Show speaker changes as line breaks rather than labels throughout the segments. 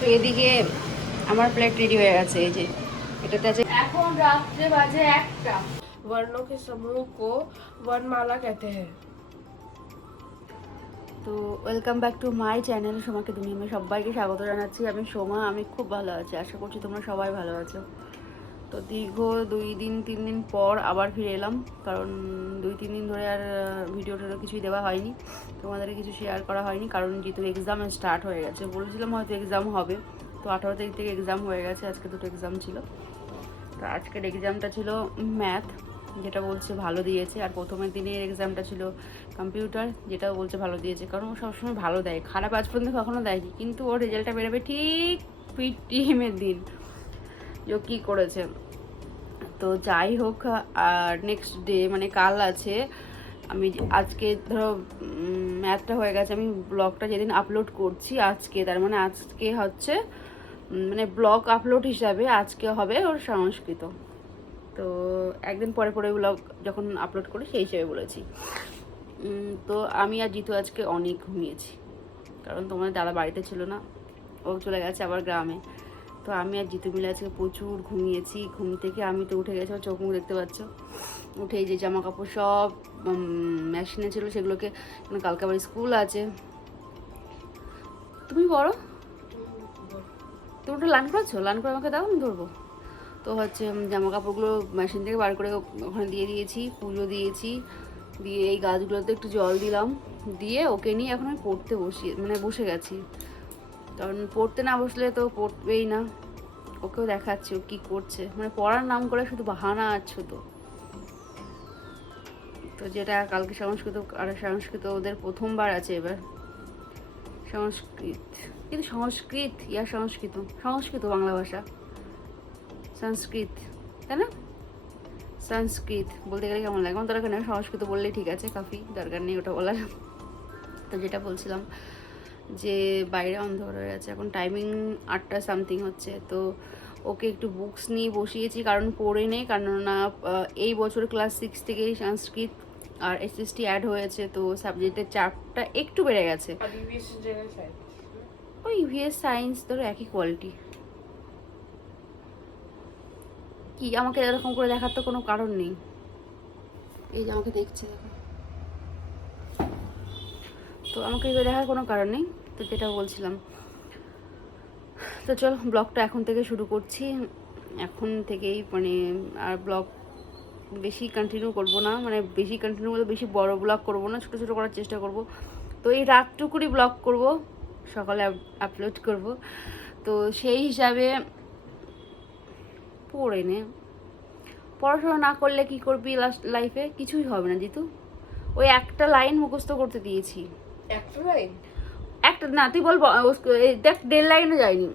তো এদিকে আমার প্লেট রেডি হয়ে গেছে এই যে এটাতে আছে
এখন রাত্রে বাজে একটা वर्णों के समूह को वर्णमाला कहते हैं
তো welcome back to my channel সোমাকে তুমি আমি সবাইকে স্বাগত জানাচ্ছি আমি সোমা আমি খুব ভালো আছি আশা করছি তোমরা সবাই ভালো আছো তো দীর্ঘ দুই দিন, তিন দিন পর আবার ফিরে এলাম। কারণ দুই, তিন দিন ধরে আর ভিডিও টিডিও কিছুই দেওয়া হয়নি। তোমাদেরকে কিছু শেয়ার করা হয়নি, কারণ যেহেতু এক্সাম স্টার্ট হয়ে গেছে। বলেছিলাম হয়তো এক্সাম হবে। তো আঠারো তারিখ থেকে এক্সাম হয়ে গেছে, আজকে দুটো এক্সাম ছিল। তো আজকের এক্সামটা ছিল ম্যাথ যেটা বলছে ভালো দিয়েছে। আর প্রথমের দিনের এক্সামটা ছিল কম্পিউটার যেটাও বলছে ভালো দিয়েছে। কারণ ও সবসময় ভালো দেয়। খারাপ আজ পর্যন্ত কখনো দেয়নি। কিন্তু ওর রেজাল্টটা বেরোবে ঠিক পিটিএমের দিন। যে কী করেছে? তো যাই হোক, আর নেক্সট ডে মানে কাল আছে, আমি আজকে ধরো ম্যাথটা হয়ে গেছে, আমি ব্লগটা যেদিন আপলোড করছি আজকে, তার মানে আজকে হচ্ছে মানে ব্লগ আপলোড হিসাবে আজকে হবে ওর সংস্কৃত। তো একদিন পরে পরে ব্লগ যখন আপলোড করি, সেই হিসেবে বলেছি। তো আমি আর জিতু আজকে অনেক ঘুমিয়েছি, কারণ তোমার দাদা বাড়িতে ছিল না, ও চলে গেছে আবার গ্রামে। তো আমি আর জিতু মিলে আজকে প্রচুর ঘুমিয়েছি। ঘুম থেকে আমি তো উঠে গেছি চোখ মুখ দেখতে পাচ্ছ। উঠে যে জামা কাপড় সব মেশিনে ছিল সেগুলোকে মানে কালকে আবার স্কুল আছে। তুমি বড় তুমি ওটা লান করেছ? লান করে আমাকে দাও, আমি ধরবো। তো হচ্ছে জামা কাপড়গুলো মেশিন থেকে বার করে ওখানে দিয়ে দিয়েছি, পুজো দিয়েছি। দিয়ে এই গাছগুলোতে একটু জল দিলাম। দিয়ে ওকে নিয়ে এখন আমি পড়তে বসিয়ে মানে বসে গেছি। কারণ পড়তে না বসলে তো পড়বেই না। ওকেও দেখাচ্ছি ও কী করছে। মানে পড়ার নাম করে শুধু বাহানা আছো তো তো যেটা কালকে সংস্কৃত আর সংস্কৃত ওদের প্রথমবার আছে এবার। সংস্কৃত। কিন্তু সংস্কৃত, ইয়া সংস্কৃত। সংস্কৃত বাংলা ভাষা। সংস্কৃত, তাই না? সংস্কৃত, বলতে গেলে কেমন লাগে? আমার দরকার নেই সংস্কৃত বললেই ঠিক আছে, কাফি, দরকার নেই ওটা বলার। তো যেটা বলছিলাম যে বাইরে অন্ধকার হয়ে গেছে। এখন টাইমিং আটটা সামথিং হচ্ছে। তো ওকে একটু বুকস নিয়ে বসিয়েছি কারণ পড়ে নেই। কেননা এই বছর ক্লাস সিক্স থেকেই সংস্কৃত আর এসএসটি অ্যাড হয়েছে। তো সাবজেক্টের চাপটা একটু বেড়ে গেছে। ওই ইভিএস সায়েন্স ধরো একই কোয়ালিটি কি আমাকে এরকম করে দেখার তো কোনো কারণ নেই। এই যে আমাকে দেখছে দেখো। তো আমাকে এগুলো দেখার কোনো কারণ নেই, তো যেটা বলছিলাম। তো চল, ব্লগটা এখন থেকে শুরু করছি। এখন থেকেই মানে আর ব্লগ বেশি কন্টিনিউ করব না মানে বেশি কন্টিনিউ করতে বেশি বড় ব্লগ করব না, ছোট ছোট করার চেষ্টা করব। তো এই রাতটুকুরই ব্লগ করব, সকালে আপলোড করব। তো সেই হিসাবে পড়ে নে। পড়াশোনা না করলে কি করবি লাস্ট লাইফে কিছুই হবে না, জিতু। ওই একটা লাইন মুখস্থ করতে দিয়েছি। একটা না তুই বল ব- ওস- এই দেখ দেড় লাইনে যায়নি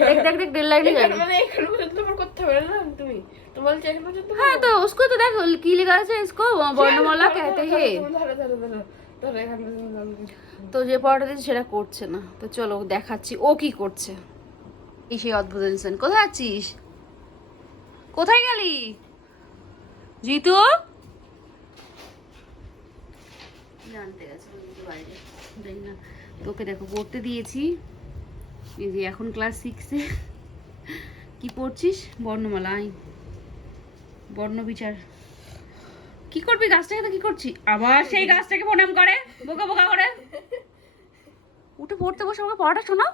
দেখ দেখ দেখ দেড় লাইনে যায়নি
মানে এখানে পর্যন্ত তোমার করতে হবে না তুমি তুমি বলছো এখানে পর্যন্ত
হ্যাঁ তো उसको तो देख কি লেখা আছে इसको বর্ণমালা कहते हैं
ধরো ধরো ধরো ধরো এখানে পর্যন্ত
তো যে পড়াটা দিয়েছে সেটা করছে না তো চলো দেখাচ্ছি ও কি করছে এই সেই অদ্ভুত ইনসান কোথায় আছিস কোথায় গেলি জিতু জানতে গেছে ও জিতু বাইরে জানি না। তোকে দেখো পড়তে দিয়েছি। এই যে এখন ক্লাস সিক্সে কি পড়ছিস? বর্ণমালা আই বর্ণ বিচার। কি করবি গাছটাকে তো কি করছি? আবার সেই গাছটাকে প্রণাম করে বোকা বোকা করে। উঠে পড়তে বসে আমাকে পড়াটা শোনাও।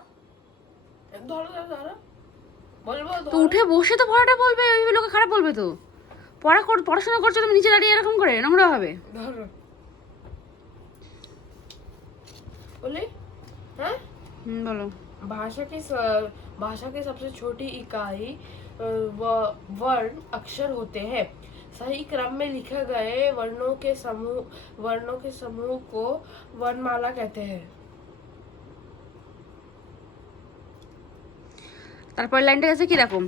তো উঠে বসে তো পড়াটা বলবে ওই লোকে খারাপ বলবে তো। পড়া পড়াশোনা করছ তুমি নিচে দাঁড়িয়ে এরকম করে নোংরা হবে।
ধরো। बोले हाँ
হুম বলো
भाषा की स- भाषा की सबसे छोटी इकाई अ, व- वर्ण अक्षर होते हैं सही क्रम में लिखे गए वर्णों के समूह वर्णों के समूह को वर्णमाला कहते हैं
তারপর লাইনটা আছে কিরকম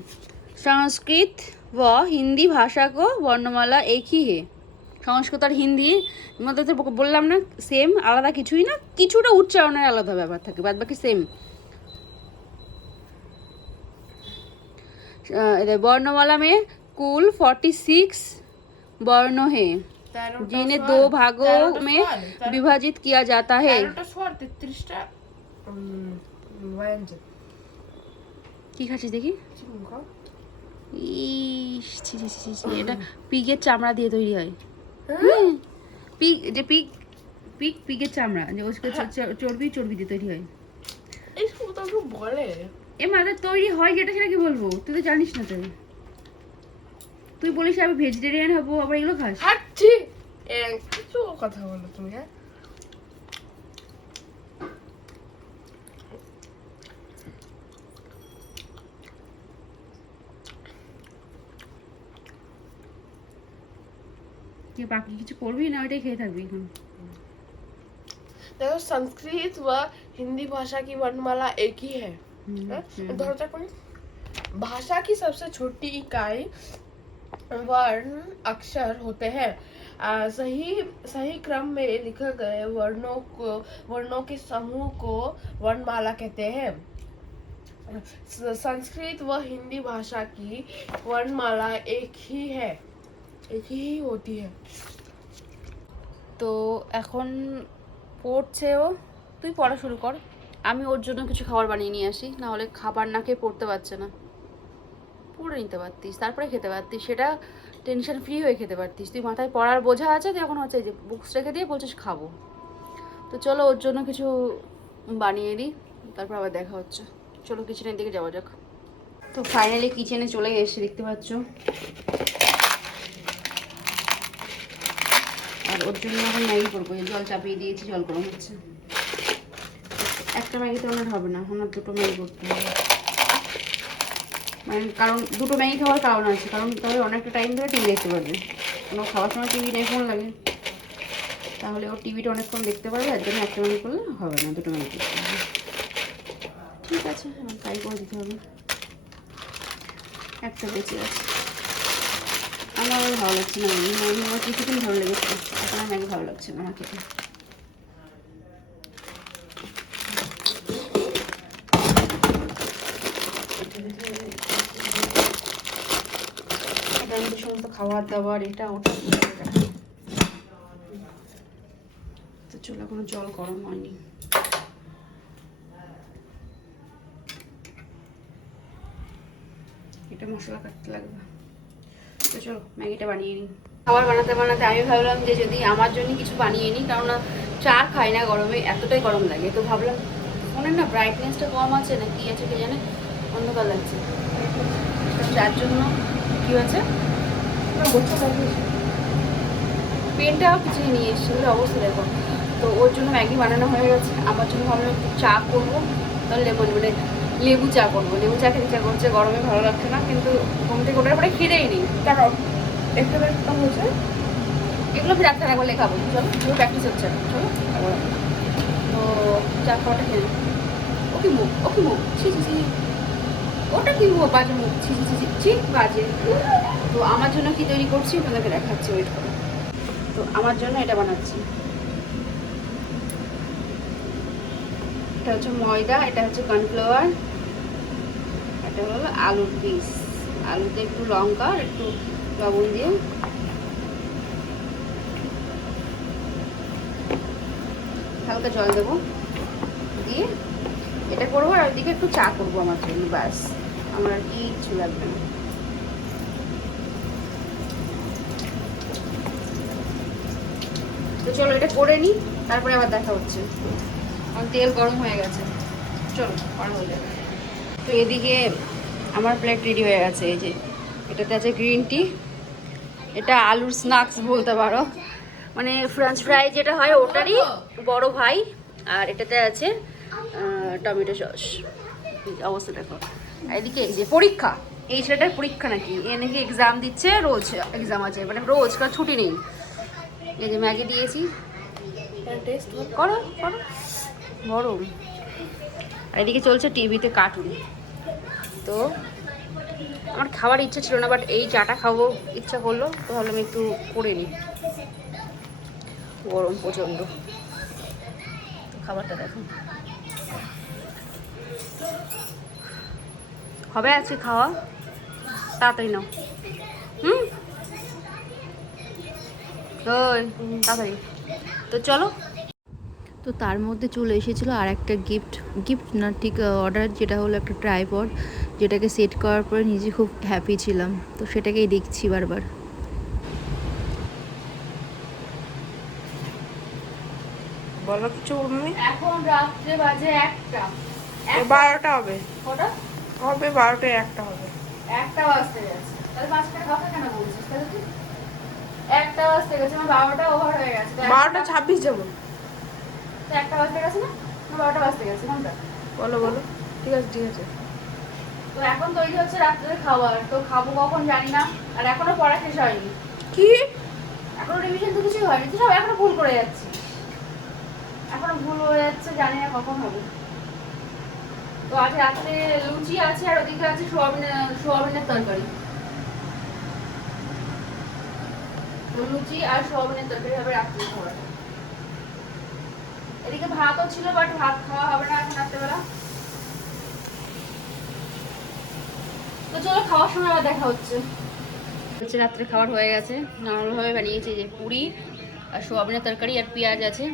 সংস্কৃত व হিন্দি ভাষা কো বর্ণমালা একই হে সংস্কৃত আর হিন্দি মধ্যে তো বললাম না সেম আলাদা কিছুই না কিছুটা উচ্চারণের আলাদা ব্যাপার থাকে বাদ বাকি সেম वर्णमाला में कुल 46 वर्ण है जिन्हें दो भागों में विभाजित किया जाता है
তেরোটা স্বর তেত্রিশটা উম, ব্যঞ্জন
কি খাচ্ছিস দেখি
चिकन का
ইস ছি ছি ছি ছি, ছি, এটা পিগের চামড়া দিয়ে তৈরি হয় পিক যে পিক পিক পিকের চামড়া যে হ্যাঁ। চর্বি তৈরি হয়।
এই সুতোকে বলে।
এ তৈরি হয় যেটা সেটা কি বলব? তুই তো জানিস না তুই তুই বলিস আমি ভেজিটেরিয়ান হব আবার এগুলো খাস?
আচ্ছা কিছু কথা বলো তুমি হ্যাঁ?
তুই বাকি কিছু করবি না ওইটাই খেয়ে থাকবি এখন
देखो संस्कृत व हिंदी भाषा की वर्णमाला एक ही है
হুম,
हैं?
হুম।
धरो तक में भाषा की सबसे छोटी इकाई वर्ण अक्षर होते हैं आ, सही सही क्रम में लिखे गए वर्णों को वर्णों के समूह को वर्णमाला कहते हैं स- संस्कृत व हिंदी भाषा की वर्णमाला एक ही है एक ही होती है
তো এখন পড়ছে ও তুই পড়া শুরু কর আমি ওর জন্য কিছু খাবার বানিয়ে নিয়ে আসি না হলে খাবার না খেয়ে পড়তে পারছে না পড়ে নিতে পারতিস তারপরে খেতে পারতিস সেটা টেনশন ফ্রি হয়ে খেতে পারতিস তুই মাথায় পড়ার বোঝা আছে তুই এখন হচ্ছে এই যে বুকস রেখে দিয়ে বলছিস খাবো তো চলো ওর জন্য কিছু বানিয়ে দিই তারপর আবার দেখা হচ্ছে চলো কিচেনের দিকে যাওয়া যাক তো ফাইনালি কিচেনে চলে এসে দেখতে পাচ্ছ আর ওর জন্য এখন ম্যাগি করব। জল চাপিয়ে দিয়েছি, জল গরম হচ্ছে। একটা ম্যাগিতে ওনার হবে না ওনার দুটো ম্যাগি করতে হবে। মানে কারণ দুটো ম্যাগি খাওয়ার কারণ আছে, কারণ তাহলে অনেকটা টাইম ধরে টিভি দেখতে পারবে। কোনো খাওয়ার সময় টিভি নেই ফোন লাগে। তাহলে ও টিভিটা অনেকক্ষণ দেখতে পারবে, আর জন্য একটা ম্যাগি করলে হবে না, দুটো ম্যাগি করতে হবে। ঠিক আছে তাই করে দিতে হবে। একটা বেঁচে আছে আমার ভালো লাগছে না ম্যাগি আমার কিছুদিন ভালো লেগেছে এখন আর ম্যাগি ভালো লাগছে না আমার খেতে। সমস্ত খাবার দাবার এটা ওটা। তো চলো কোনো জল গরম হয়নি। এটা মশলা কাটতে লাগবে। তো চলো, ম্যাগিটা বানিয়ে নিই। খাবার বানাতে বানাতে আমি ভাবলাম যে যদি আমার জন্য কিছু বানিয়ে নিই কারণ না চা খাই না গরমে, এতটাই গরম লাগে। তো ভাবলাম, ফোনের না ব্রাইটনেসটা কম আছে না কি আছে কি জানে? অন্ধকার লাগছে। যার জন্য কি হয়েছে? পেনটা পিছিয়ে নিয়ে এসেছি ওর অবস্থা দেখো। তো ওর জন্য ম্যাগি বানানো হয়ে গেছে। আমার জন্য ভাবলাম চা করব, তাহলে লেমন মানে লেবু চা করব। লেবু চা খেতে ইচ্ছা করছে গরমে ভালো লাগছে না কিন্তু ঘুম থেকে ওঠার পরে খিদেই নেই।
একটা একটা হয়েছে।
এগুলো ফির রাখতে একবার লেখাবো। চলো প্র্যাকটিস হচ্ছে চলো তো চা খাওয়াটা নিই। ও কি মুখ ও কি মুখ ছি ছি ছি। ওটা কি মুখ? বাজে মুখ। ছি ছি ছি ছি বাজে। তো আমার জন্য কি তৈরি করছি তোমাদেরকে দেখাচ্ছি ওয়েট করো। তো আমার জন্য এটা বানাচ্ছি। এটা হচ্ছে ময়দা এটা হচ্ছে কর্নফ্লাওয়ার এটা হলো আলুর পিস। আলুতে একটু লঙ্কা আর একটু লবণ দিয়ে হালকা জল দেবো। দিয়ে এটা করব আর ওইদিকে একটু চা করব আমার জন্য ব্যাস। আমার আর কিচ্ছু লাগবে না। তো চলো এটা করে নিই, তারপরে আবার দেখা হচ্ছে। আমার তেল গরম হয়ে গেছে। চলো করা হয়ে যাবে তো এদিকে আমার প্লেট রেডি হয়ে গেছে এই যে। এটাতে আছে গ্রিন টি এটা আলুর স্ন্যাক্স বলতে পারো। মানে ফ্রেঞ্চ ফ্রাই যেটা হয় ওটারই বড় ভাই আর এটাতে আছে টমেটো সস। অবস্থা দেখো। এদিকে এই যে পরীক্ষা এই ছেলেটার পরীক্ষা নাকি? এ নাকি এক্সাম দিচ্ছে রোজ এক্সাম আছে মানে রোজ কারণ ছুটি নেই। এই যে ম্যাগি দিয়েছি।
টেস্ট
করো করো। গরম। আর এদিকে চলছে টিভিতে কার্টুন তো আমার খাবার ইচ্ছা ছিল না বাট এই চাটা খাব ইচ্ছা করল তো ভাবলাম একটু করে নিই। গরম প্রচণ্ড। খাবারটা দেখো। হবে আছে খাওয়া? তাড়াতাড়ি নাও। হুম? তাড়াতাড়ি। তো চলো। তো তার মধ্যে চলে এসেছিল আর একটা গিফট গিফট না ঠিক অর্ডার যেটা হলো একটা ট্রাইপড যেটাকে সেট করার পরে নিজে খুব হ্যাপি ছিলাম। তো সেটাকেই দেখছি বারবার।
বলো কিছু মম্মি
এখন রাত্রে বাজে একটা।
বারোটা হবে। হবে বারোটা একটা হবে।
একটা বাজতে গেছে। তাহলে পাঁচটা কথা কেন বলছিস? তাহলে একটা বাজতে গেছে আমার বারোটা ওভার হয়ে গেছে।
বারোটা ছাব্বিশ যাব।
তো একটা বাজতে গেছে না? বারোটা বাজতে গেছে কোনটা?
বলো বলো। ঠিক আছে ঠিক আছে।
তো এখন তৈরি হচ্ছে রাত্রের খাবার। তো খাব কখন জানি না। আর এখনও পড়া শেষ হয়নি।
কি?
এখনও রিভিশন তো কিছুই হয়নি। সব এখনও ভুল করে যাচ্ছিস। এখনও ভুল হয়ে যাচ্ছে জানি না কখন হবে। তো আজ রাত্রে লুচি আছে আর ওদিকে আছে সোয়াবিনের সোয়াবিনের তরকারি। তো লুচি আর সোয়াবিনের তরকারি হবে রাত্রে খাবার এদিকে ভাতও ছিল বাট ভাত খাওয়া হবে না এখন রাত্রেবেলা। তো চলো খাওয়ার সময় আবার দেখা হচ্ছে। হচ্ছে রাত্রে খাবার হয়ে গেছে। নর্মালভাবে বানিয়েছি যে পুরি, আর সোয়াবিনের তরকারি, আর পেঁয়াজ আছে।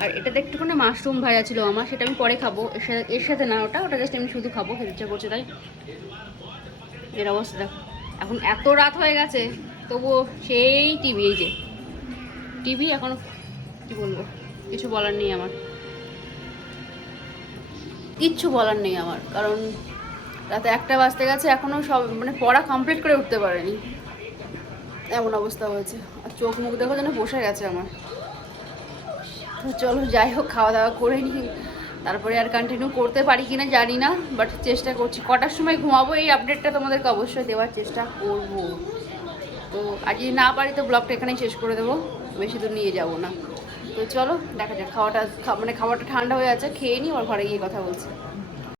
আর এটাতে একটুখানি মাশরুম ভাজা ছিল আমার, সেটা আমি পরে খাব। এর সাথে না ওটা ওটা জাস্ট আমি শুধু খাব, খেতে ইচ্ছা করছে তাই। এর অবস্থা দেখো। এখন এত রাত হয়ে গেছে, তবুও সেই টিভি, এই যে। টিভি এখন, কি বলব? কিছু বলার নেই আমার। কিচ্ছু বলার নেই আমার, কারণ রাতে একটা বাজতে গেছে, এখনও সব মানে পড়া কমপ্লিট করে উঠতে পারেনি। এমন অবস্থা হয়েছে। আর চোখ মুখ দেখো যেন বসে গেছে আমার। তো চলো, যাই হোক খাওয়া দাওয়া করে নিই। তারপরে আর কন্টিনিউ করতে পারি কিনা জানি না বাট চেষ্টা করছি। কটার সময় ঘুমাবো এই আপডেটটা তোমাদেরকে অবশ্যই দেওয়ার চেষ্টা করব। তো, আর যদি না পারি তো ব্লগটা এখানেই শেষ করে দেবো। বেশি দূর নিয়ে যাব না। তো চলো, দেখা যাক, খাওয়াটা মানে খাবারটা ঠান্ডা হয়ে আছে, খেয়ে নিই, ওর ঘরে গিয়ে কথা বলছি।